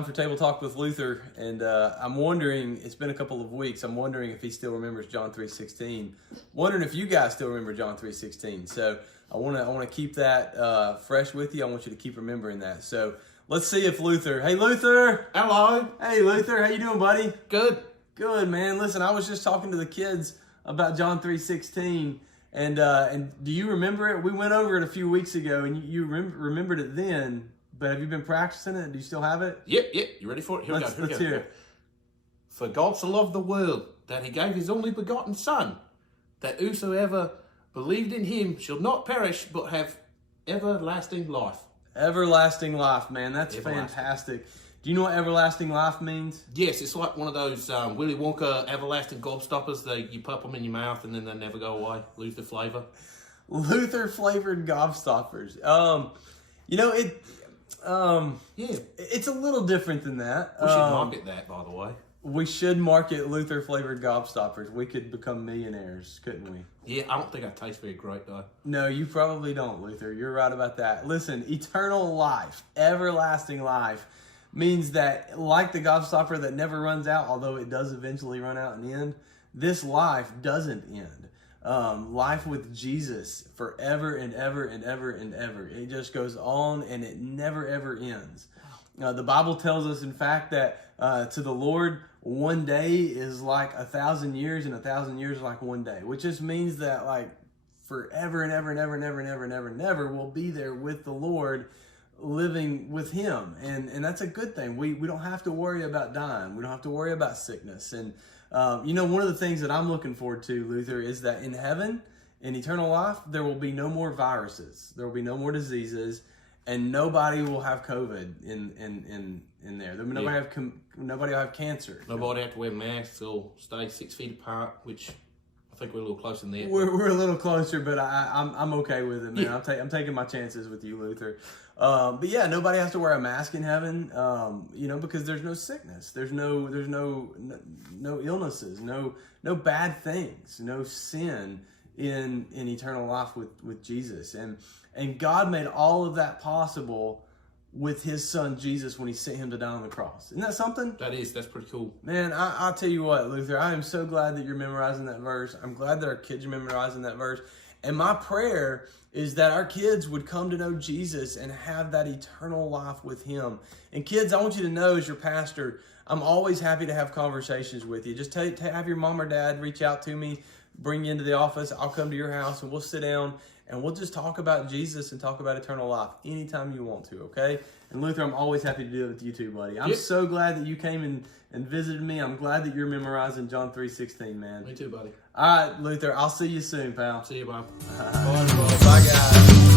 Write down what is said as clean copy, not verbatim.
time for Table Talk with Luther, and I'm wondering, it's been a couple of weeks, I'm wondering if he still remembers John 3:16. Wondering if you guys still remember John 3:16. So I want to keep that fresh with you. I want you to keep remembering that. So let's see if Luther, hey Luther! Hello! Hey Luther, how you doing, buddy? Good. Good, man. Listen, I was just talking to the kids about John 3:16, and do you remember it? We went over it a few weeks ago, and you remembered it then. But have you been practicing it? Do you still have it? Yep. You ready for it? Here we go. Let's hear it. For God so loved the world, that he gave his only begotten Son, that whosoever believed in him shall not perish, but have everlasting life. Everlasting life, man. That's Everlasting. fantastic. Do you know what everlasting life means? Yes, it's like one of those Willy Wonka everlasting gobstoppers. You pop them in your mouth and then they never go away. Lose the flavour. Luther flavored gobstoppers. Yeah. It's a little different than that. We should market that, by the way. We should market Luther flavored gobstoppers. We could become millionaires, couldn't we? Yeah, I don't think I taste very great, though. No, you probably don't, Luther. You're right about that. Listen, eternal life, everlasting life, means that, like the gobstopper that never runs out, although it does eventually run out and end, this life doesn't end. Life with Jesus forever and ever and ever and ever. It just goes on and it never ever ends. The Bible tells us, in fact, that to the Lord, one day is like 1,000 years, and 1,000 years is like one day, which just means that like forever and ever and ever and ever and ever and ever and ever we'll be there with the Lord, living with him. And that's a good thing. We don't have to worry about dying. We don't have to worry about sickness. And one of the things that I'm looking forward to, Luther, is that in heaven, in eternal life, there will be no more viruses. There will be no more diseases, and nobody will have COVID in there. Nobody will have cancer. Nobody have to wear masks or stay 6 feet apart, which I think we're a little closer than that. We're a little closer, but I'm okay with it, man. Yeah. I'm taking my chances with you, Luther. But yeah, nobody has to wear a mask in heaven, because there's no sickness, there's no illnesses, no bad things, no sin in eternal life with Jesus, and God made all of that possible with his son Jesus when he sent him to die on the cross. Isn't that something? That's pretty cool. Man, I'll tell you what, Luther, I am so glad that you're memorizing that verse. I'm glad that our kids are memorizing that verse. And my prayer is that our kids would come to know Jesus and have that eternal life with him. And kids, I want you to know, as your pastor, I'm always happy to have conversations with you. Just have your mom or dad reach out to me, bring you into the office. I'll come to your house and we'll sit down and we'll just talk about Jesus and talk about eternal life anytime you want to, okay? And Luther, I'm always happy to do it with you too, buddy. I'm so glad that you came and visited me. I'm glad that you're memorizing John 3:16, man. Me too, buddy. All right, Luther, I'll see you soon, pal. See you, Bob. Bye, guys.